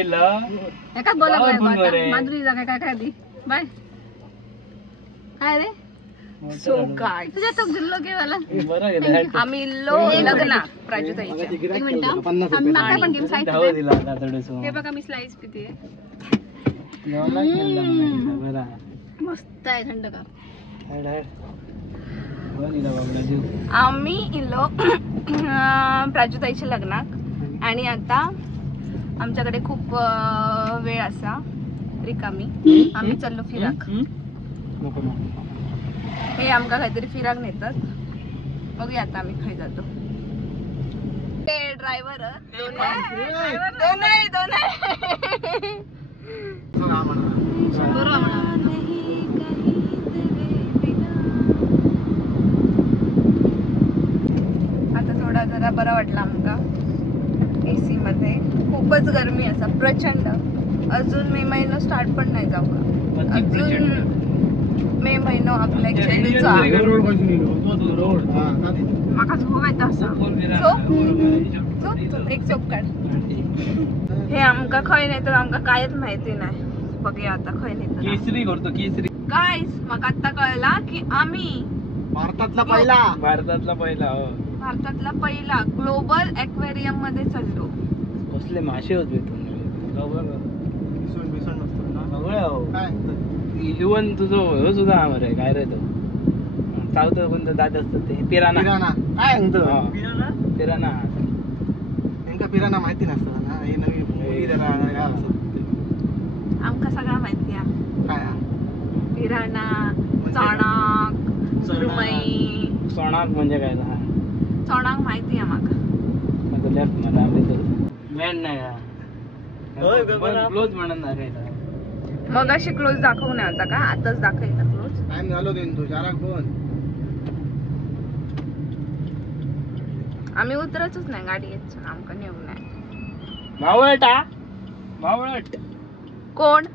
एकाच बोला माधुरी जा काय काय दी बाय काय रे सो काय तुझ्या तो गिल्लो केवाला आम्ही लो लग्न प्राजूताईच्या एक मिनिट आम्ही माका पण गेम साईड हे बघा मी स्लाइस पिते मस्त आहे थंड का आम्ही इलो प्राजूताईच्या लग्नाक आणि आता आमच्याकडे खूप वेळ असा रिकामी आम्ही चाललो फिराक हे आमका काहीतरी फिराक नेतात बघूया आता आम्ही खाई जातो ते ड्रायव्हर दोन आता थोडा जरा बरा वाटला आमका एसी मध्ये खूपच गरमी असा प्रचंड अजून मे महिना स्टार्ट पण नाही जाऊ का अजून मे महिना आपल्या चेडूचा माका झोप येता असा झोप एक झोप काढ हे आमका खय नाही तर आमका कायच माहिती नाही बघूया आता खय नाही केसरी करतो केसरी गाईस माका आता कळला की आम्ही भारतातला पहिला ग्लोबल एक्वेरियम मध्ये चाललो कसले मासे होते इवन तुझं सुद्धा आमर आहे काय रे तो चावतो कोणतं दात असतात ते पिराना काय सांगतो पिराना नेमका पिराना माहिती नसतं ना हे नवीन आमका सगळा माहिती आहे काय पिराना चणाक सुरमई चणाक म्हणजे काय चणाक माहिती आहे माका लेफ्ट मला मेन नाही क्लोज म्हणून दाखवायचा मग अशी क्लोज दाखवून आता का आताच दाखवायचा क्लोज टाइम झालो देईन तू चाराक फोन आम्ही उतरतच नाही गाडी येत आमका नेऊ नाही मावळट कोण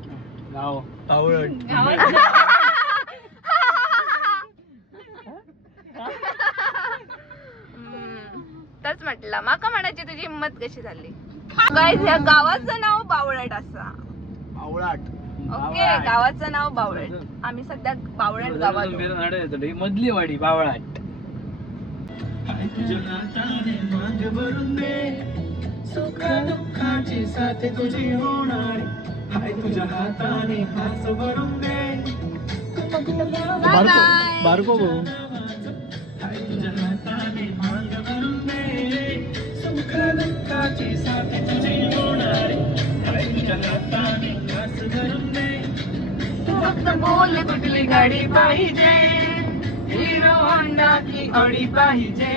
तच म्हटलं माका म्हणायची तुझी हिंमत कशी झाली गाईज या गावाचं नाव बावळट असा ओके गावाचं नाव बावळट आम्ही सध्या बावळट गावात मधली वाडी बावळट बारको फक्त बोल कुठली गाडी पाहिजे हिरो होंडा की ऑडी पाहिजे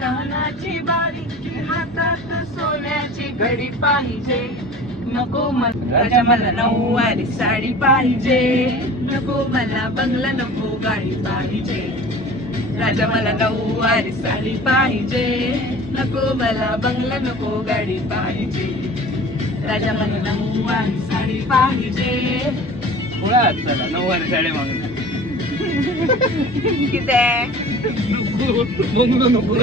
कानाची बारी हातात सोन्याची घडी पाहिजे नको मला मला नऊवारी साडी पाहिजे नको मला बंगला नको गाडी पाहिजे राजा मला नऊवारी साडी पाहिजे नको मला बंगला नको गाडी पाहिजे राजा मला नऊवारी साडी पाहिजे नऊवारी साडी मागणार किती बंगलो नको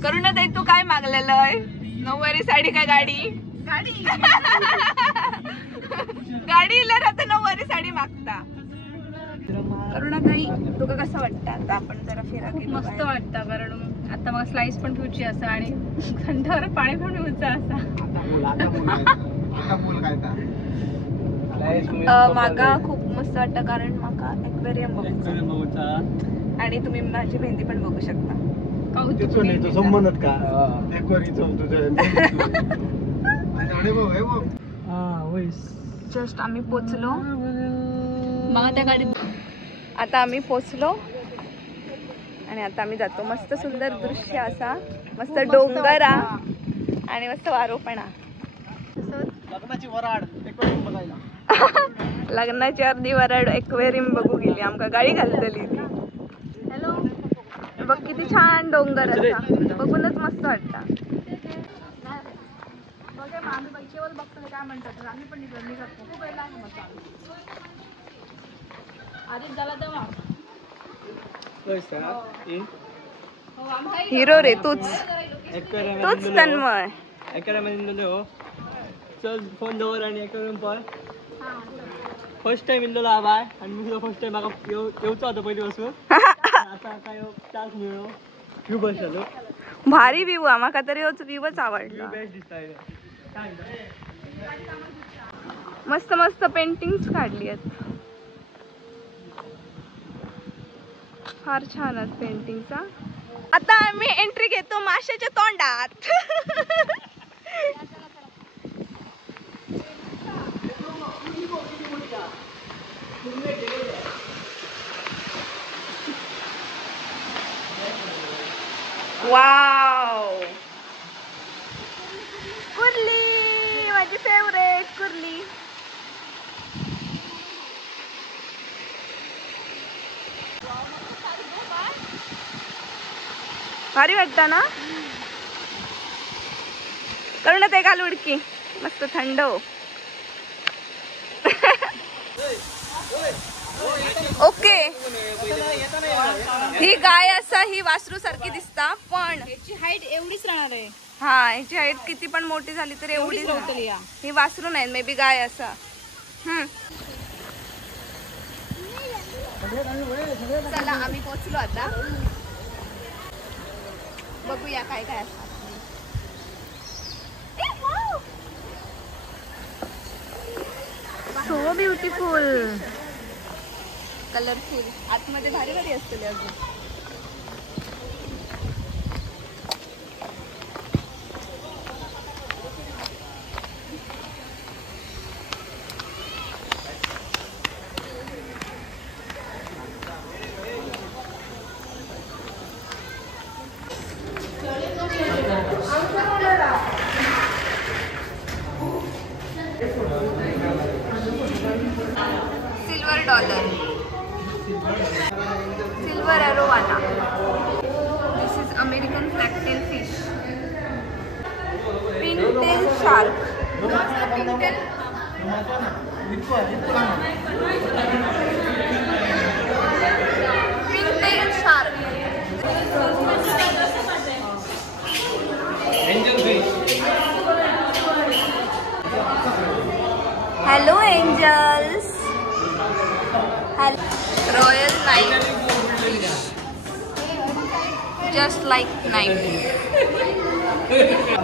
करुणा ताई तू काय मागलेलं आहे नऊवारी साडी काय गाडी गाडी गाडीला आता नऊवारी साडी मागता करुणा ताई तुका कसं वाटतं आता आपण जरा फिरा की मस्त वाटतं कारण आता मग स्लाइस पण पिऊची असं आणि थंडावर पाणी पण पिऊचं असं माका खूप मस्त वाटतं कारण माका एक्वेरियम बघूचा आणि तुम्ही माझी मेहंदी पण बघू शकता जस्ट आम्ही पोचलो मग त्या गाडीत आता आम्ही पोचलो आणि आता आम्ही जातो मस्त सुंदर दृश्य असा मस्त डोंगरा आणि मस्त वारोपणा लग्नाची वराड एक्वेरियम बघायला लग्नाची अर्धी वराड एक्वेरियम बघू गेली आमका गाडी घालतली ती हॅलो बघ किती छान डोंगर असा बघूनच मस्त वाटतं आम्ही बगीचेवर बघतो काय म्हणतात आम्ही पण निघतो खूप वेळ लागला आधीच झाला तेव्हा हिरो रे तूच तन्मय. चल फोन दवर आणि करून पण फर्स्ट टाइम इल्लो बाय आणि मी सुद्धा फर्स्ट टाइम म्हाका येवचो होतो पहिली पासून आता काय चान्स मिळलो व्ह्यू बस झालो भारी व्ह्यू आहे म्हाका तरी व्ह्यूच आवडला. बेस्ट दिसता मस्त मस्त पेंटिंग्स काढली आहेत. फार छान आहेत पेंटिंगचा. आता आम्ही एंट्री घेतो माशाच्या तोंडात. वाव कुर्ली माझी फेवरेट कुर्ली. भारी वाटत ना. करू ना ते घाल उडकी मस्त थंड. ओके ही गाय असा ही वासरू सारखी दिसता पण याची हाईट एवढीच राहणार आहे. हा याची हाईट किती पण मोठी झाली तर एवढीच राहते. ही वासरू नाही मे बी गाय असा. चला आम्ही पोहोचलो आता. बघूया काय काय असतं. So beautiful colourful. आतमध्ये भारी भारी असतील अजून. Silver dollar silver arowana. This is American flagtail fish. Pinktail shark. Pinktail pinktail shark. Hello angels. Royal knight just like knight.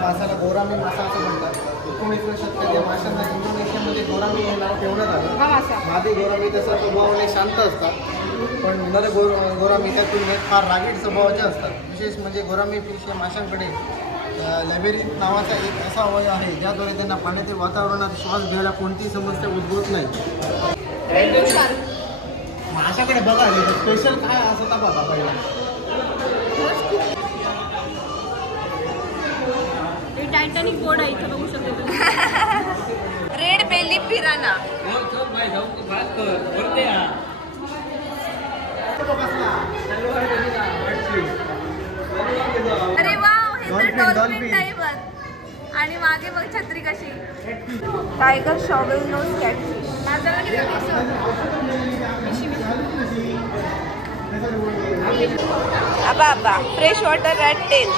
माशाला गोरामी मासा असं म्हणतात. 19व्या शतकात या माशांना इंडोनेशियामध्ये गोरामी हे नाव ठेवण्यात आलं. मादी गोरामी तसा स्वभावाने शांत असतात पण नर गोरामी त्या तुलनेत फार रागीट स्वभावाचे असतात. विशेष म्हणजे गोरामी फिश या माशांकडे लॅबेरिन नावाचा एक असा अवयव आहे ज्याद्वारे त्यांना पाण्यातील वातावरणात श्वास घ्यायला कोणतीही समस्या उद्भवत नाही. माशाकडे बघा स्पेशल काय असं तर बघा पहिला. टायटॅनिक बोर्ड आहे इथं बघू शकतो. Red Bailey पिराना. अरे वाव हे तर डॉल्फिन टाइपच. आणि मागे बघ छत्री कशी. Tiger shovel nose catfish. आबा आबा fresh water rat tail.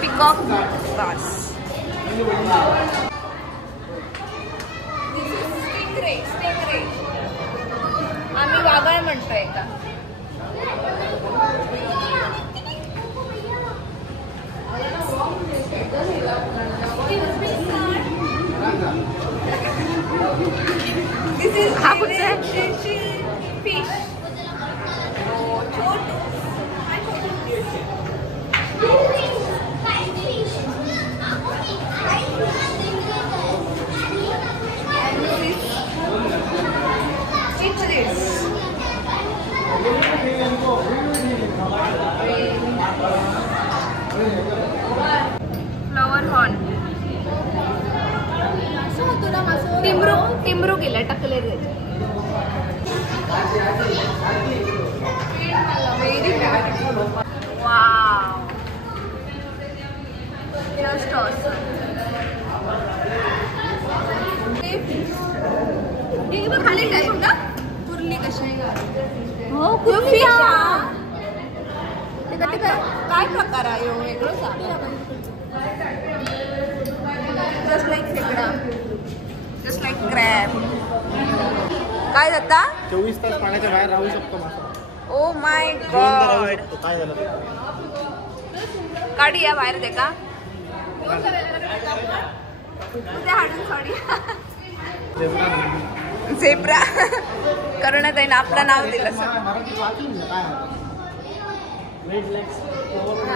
Peacock bass. Stingray आम्ही वाघळ म्हणतोय का. हा कुठचा फिश. Flower horn. लिंबरू केला टाकले व्हेरी वाव जस्ट ऑसम. खाली काय कुर्ली कशी हो कुर्ली काय प्रकार आहे वेगळं जस्ट लाईक खेकडा जस्ट लाईक क्रॅब. काय जाता 24 तास पाण्याच्या बाहेर राहू शकतो मासा. Oh my God. काय झालं काढी या बाहेर दे का तुझ्या हाडून सॉरी झेब्रा करुणा ताईनं आपलं नाव दिलं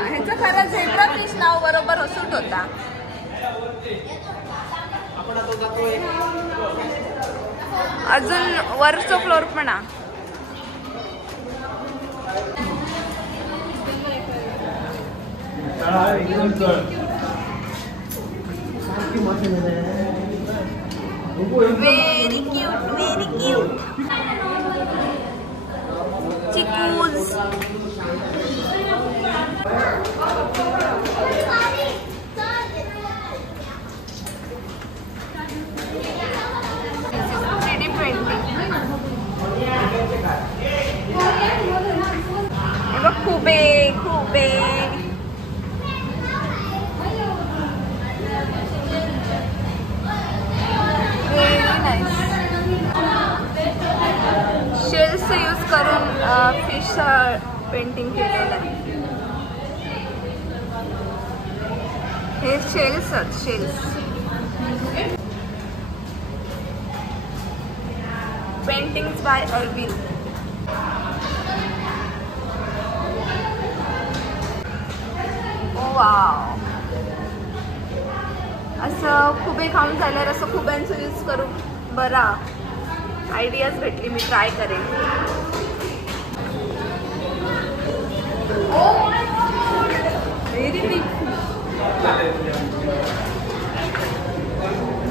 ह्याचं खरं झेब्रा फिश नाव बरोबर सूट होता. अजून वरचं फ्लोर पण आहे. Very cute, very cute. Chicos. खूबे शेल्स यूज करून फिश पेंटिंग केलेलं आहे. हे shells paintings by Arvind. Wow असं खुबे खाऊन झाल्यावर असं खुब्यांचं यूज करू बरा आयडियाज भेटली. मी ट्राय करेन. Very big.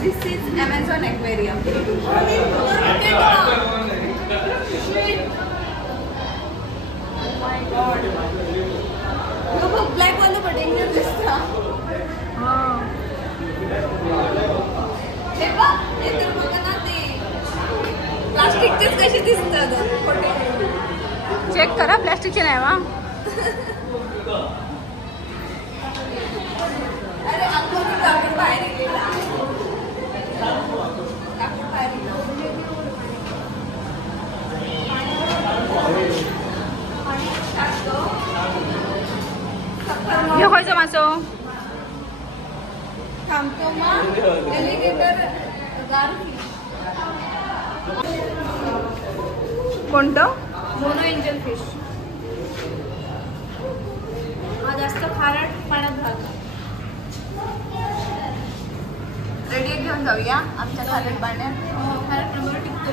This is Amazon aquarium. Black वाला पण डेंजर दिसता. प्लास्टिकचेच कशी दिसतात चेक करा. प्लास्टिकचे नाही वा. अरे आपण कापून बाहेर गेला खायचं मासो थांबतो मग एलिगेटर कोणतं मोनो एंजल फिश. हा जास्त खारट पाण्यात राहतो. रेडी घेऊन जाऊया आमच्या खारट पाण्यात. खारट नंबर टिकतो.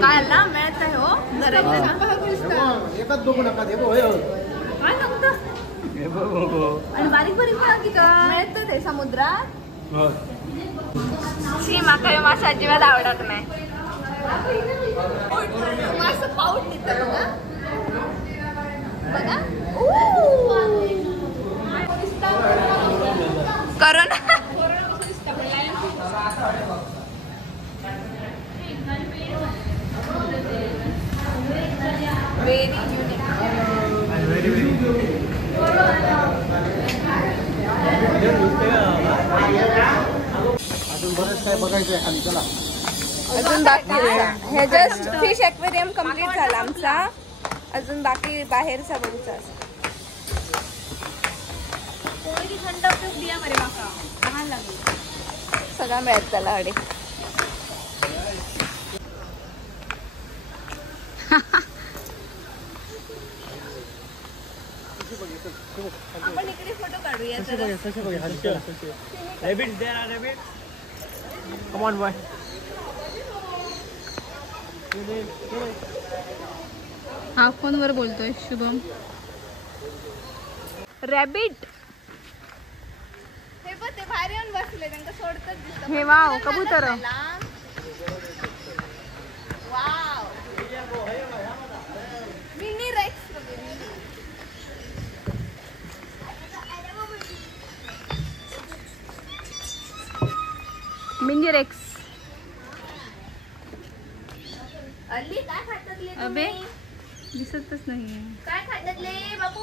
काय मिळत आहे हो एकच दोघं नका दे काय सांगतो. आणि बारीक बारीक मिळत ते समुद्रात. शी माका मासा अजिबात आवडत नाही. मासं पाऊट देतं बघा करण अजून बरेच काय बघायचं आहे खाली. चला अजून बाकी हे जस्ट फिश एक्वेरियम कम्प्लीट झाला आमचा. अजून बाकी बाहेरचा बघूचा थंड दिया मरे माका लहान लागली सगळा मिळत त्याला अडे. आपण इकडे फोटो काढूया जरा. Rabbits there are rabbits. Come on boy. हा फोनवर बोलतोय शुभम. रॅबिट. हे बघ ते बाहेर येऊन बसले त्यांना सोडतच दिसतं. हे वाव कबूतर. Wow mini rex. Mini rex. अल्ली काय खातातले अबे तुम्ही? दिसतच नाहीये. काय खातातले बाबू?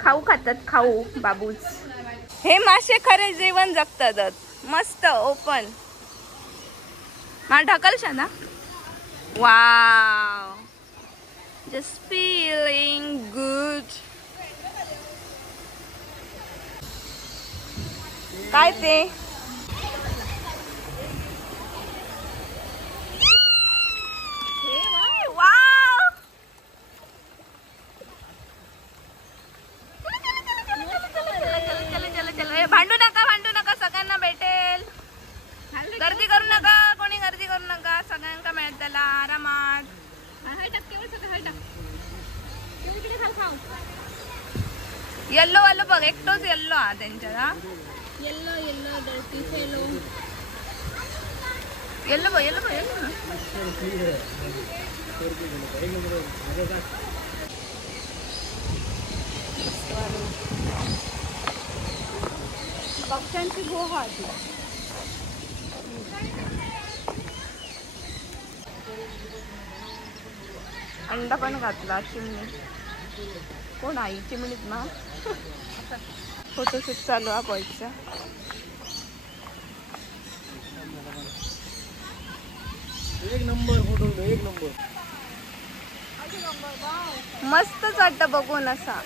खाऊ खातात खाऊ बाबूच. हे मासे खरे जीवन जगतात. मस्त ओपन. मा ढकलशा ना. Wow just feeling good. काय ते वाव. भांडू नका सगळ्यांना भेटेल. गर्दी करू नका कोणी गर्दी करू नका. सगळ्यांना मिळेल त्याला आरामात. येल्लो वालो बघ एकटोच येल्लो हा त्यांच्या. Yellow yellow dirty fellow. Yellow बघ येल्लो बघ येल्लो. पक्ष्यांची गुहा होती. अंडा पण घातला. चिमणी कोण आई चिमणीत ना. फोटोशूट चालू हा बॉयचा. एक नंबर फोटो एक नंबर. मस्तच वाटतं बघून असा.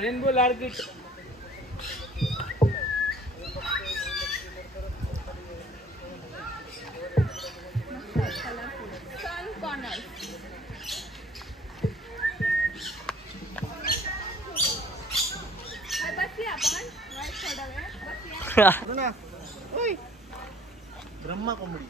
रेनबो लार्किट. ब्रह्मा कोंबडी.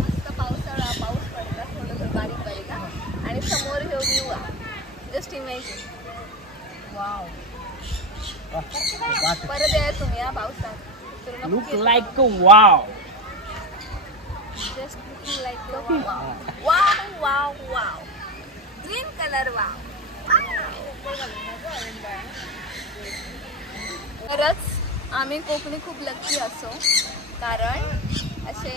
मस्त पावसाळा पाऊस पडला थोडंसं बारीक बारीक आणि समोर हे व्ह्यू जस्ट इमॅजिन. वाव. परत या तुम्ही या पावसात. Look like a wow. Just looking like a wow. Wow, wow, wow. Green color wow. खरंच आम्ही कोकणी खूप लकी असो कारण असे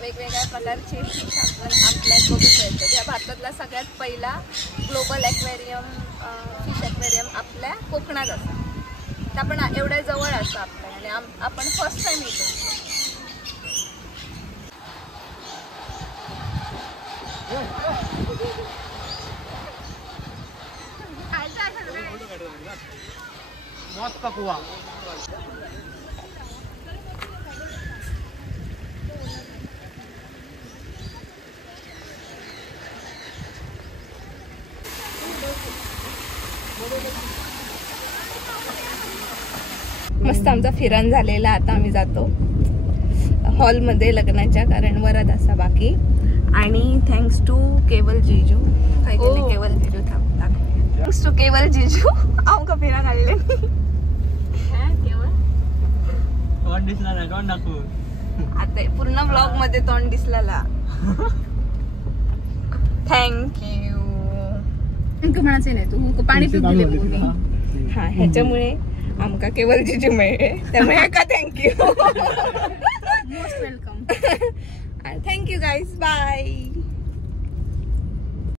वेगवेगळ्या प्रकारचे फिश आपल्याला बघू मिळतात. या भारतातला सगळ्यात पहिला ग्लोबल ॲक्वेरियम फिश ॲक्वेरियम आपल्या कोकणात असतो. तर आपण एवढ्या जवळ असतो आपल्या आणि आपण फर्स्ट टाइम येतो. मस्त कुवा. मस्त आमचा फिरण झालेला. आता आम्ही जातो हॉलमध्ये लग्नाच्या कारण वरात असा बाकी. आणि थँक्स टू केवल जिजू. काय केले केवल जिजू थँक्स टू केवल जिजू आमका फिरा काढले. तोंड दिसला ना तोंड दाखवू. आता पूर्ण ब्लॉग मध्ये तोंड दिसलेला. थँक्यू. म्हणायचं नाही तू पाणी पिऊ. हा ह्याच्यामुळे आमका केवल जिजू मिळेल त्यामुळे का thank you. Most welcome. Thank you guys bye.